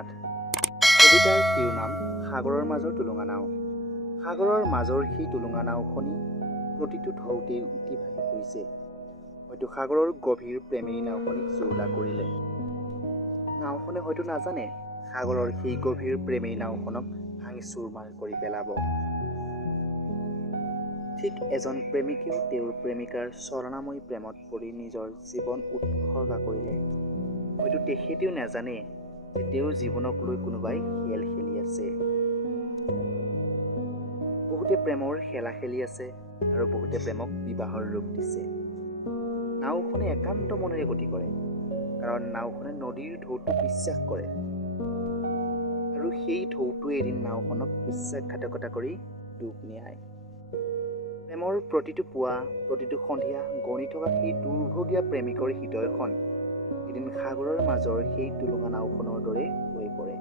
নাথ। কবিতাৰ শিৰোনাম সাগৰৰ মাজৰ টুলুঙা নাও। সাগৰৰ মাজৰ সেই টুলুঙা নাওখনি প্ৰতিটো ঢৌতেই উঠি ভাহি পৰিছে। হয়তো সাগৰৰ গভীৰ প্ৰেমেই নাওখনিক জুৰুলা কৰিলে। নাওখনে হয়তো নাজানে সাগৰৰ সেই গভীৰ প্ৰেমেই নাওখনক ভাঙি চুৰমাৰ কৰি পেলাব। ঠিক এজন প্ৰেমিকেও তেওঁৰ প্ৰেমিকাৰ ছলনাময়ী প্ৰেমত পৰি নিজৰ জীৱন উৎসৰ্গা কৰিলে। হয়তো তেখেতেও নাজানে যে তেওঁৰ জীৱনক লৈ কোনোবাই খেল খেলি আছে। বহুতে প্ৰেমৰ খেলা খেলি আছে আৰু বহুতে প্ৰেমক বিবাহৰ ৰূপ দিছে। নাওখনে একান্ত মনেৰে গতি কৰে, কাৰণ নাওখনে নদীৰ ঢৌটোক বিশ্বাস কৰে আৰু সেই ঢৌটোৱে এদিন নাওখনক বিশ্বাসঘাতকতা কৰি ডুব নিয়ায়। প্ৰেমৰ প্ৰতিটো পুৱা প্ৰতিটো সন্ধিয়া গণি থকা সেই দুৰ্ভগীয়া প্ৰেমিকৰ হৃদয়খন এদিন সাগৰৰ মাজৰ সেই টুলুঙা নাওখনৰ দৰে হৈ পৰে।